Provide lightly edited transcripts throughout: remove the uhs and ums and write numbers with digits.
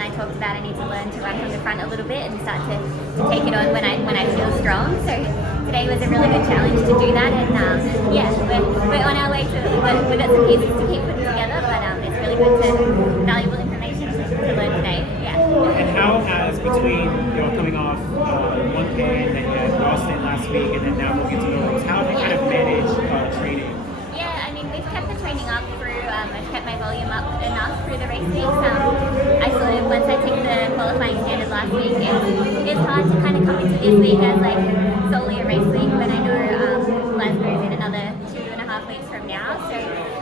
and I talked about I need to learn to run from the front a little bit and start to take it on when I feel strong. So today was a really good challenge to do that, and yeah, we're on our way to. We've got some pieces to keep putting together, but it's really good to valuable information to learn today. Yeah. And how has between coming off 1K and then you had Boston last week and then now moving into Millrose, how have you kind of managed training? Yeah, I mean, we've kept the training up through, I've kept my volume up enough through the race weeks. I sort of, once I took the qualifying standard last week, it's hard to kind of come into this week as like solely a race week when I know Glasgow's in another 2.5 weeks from now. So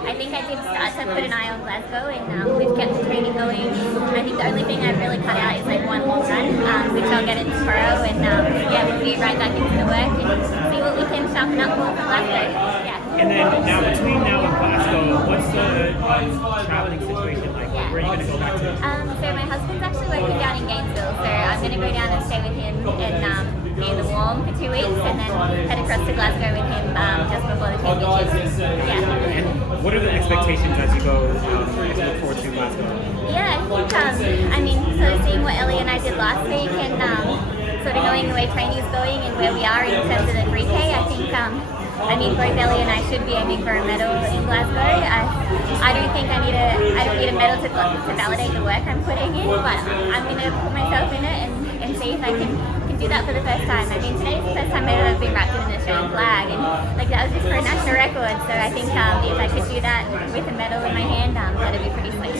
I think I did start to put an eye on Glasgow, and we've kept the training going. I think the only thing I've really cut out is like one long run, which I'll get in tomorrow, and yeah, we'll be right back into the work and see what we can sharpen up for Glasgow. Yeah. And then now between now and Glasgow, what's the traveling situation like? Yeah. Where are you going to go back to? So my husband's actually working down in Gainesville, so I'm going to go down and stay with him and be in the warm for 2 weeks, and then head across to Glasgow with him just before the championships. Yeah. And what are the expectations as you go, as you look forward to Glasgow? Yeah, I think, I mean, sort of seeing what Ellie and I did last week, and sort of knowing the way training is going and where we are in terms of the 3K, I think, I mean, both Ellie and I should be aiming for a medal in Glasgow. I don't think I don't need a medal to validate the work I'm putting in, but I'm going to put myself in it and see if I can do that for the first time. I mean, today's the first time I've been wrapped in an Australian flag, and like that was just for a national record. So I think if I could do that with a medal in my hand, that'd be pretty sweet.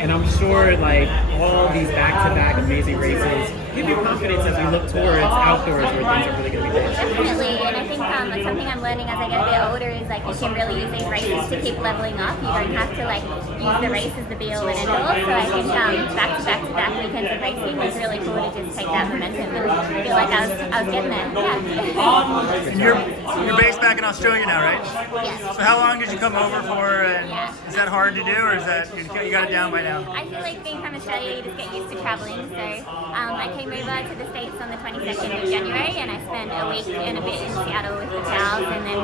And I'm sure like all these back-to-back amazing races give you confidence as we look towards outdoors where things are really going to be big. Definitely, and I think like something I'm learning as I get a bit older is like you can really use these races to keep leveling up. You don't have to like use the race as the be-all and end-all. So I think back-to-back weekends of racing was really cool to just take that momentum and feel like I was getting there. Yeah. And you're based back in Australia now, right? Yes. So how long did you come over for, and Yeah. is that hard to do, or is that you got it down by now? I feel like being from Australia, you just get used to traveling. So I came over to the States on the 22nd of January, and I spent a week and a bit in Seattle with the pals, and then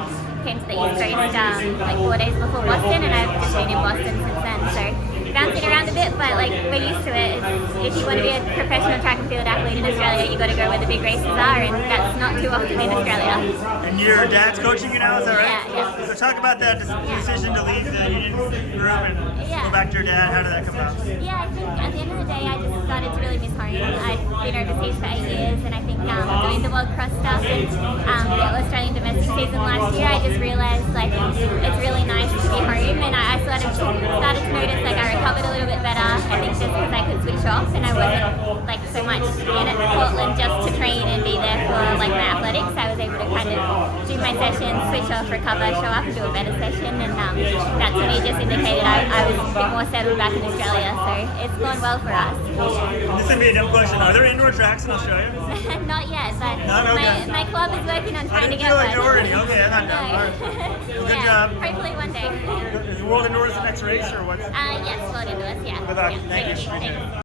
came to the East Coast like 4 days before Boston, and I've just been in Boston since then. So bouncing around a bit, but like we're used to it. If you want to be a professional track and field athlete in Australia, you got to go where the big races are, and that's not too often in Australia. And your dad's coaching you now, is that right? Yeah, yeah. So talk about that decision to leave the union group and go back to your dad. How did that come about? Yeah, I think at the end of the day, I just started to really miss home. I've been overseas for 8 years, and I think doing the World Cross stuff and the Australian domestic season last year, I just realised like it's really nice to be home, and I started to notice like I recovered a little bit better. I think just because I could switch off and I wasn't like so much in at Portland just to train and be there for like my athletics. I was able to kind of do my sessions, switch off, recover, show up and do a better session, and that to me just indicated I was a bit more settled back in Australia, so it's gone well for us. This would be a dumb question. Are there indoor tracks in Australia? Not yet, but okay. my club is working on trying to get feel one. like you're already. Okay, I'm not dumb. No. All right. Well, good Yeah, job. hopefully one day. Is the World Indoors the next race, or what? Yes, World Indoors, yeah. Good luck. Yeah, Thank you. Thanks.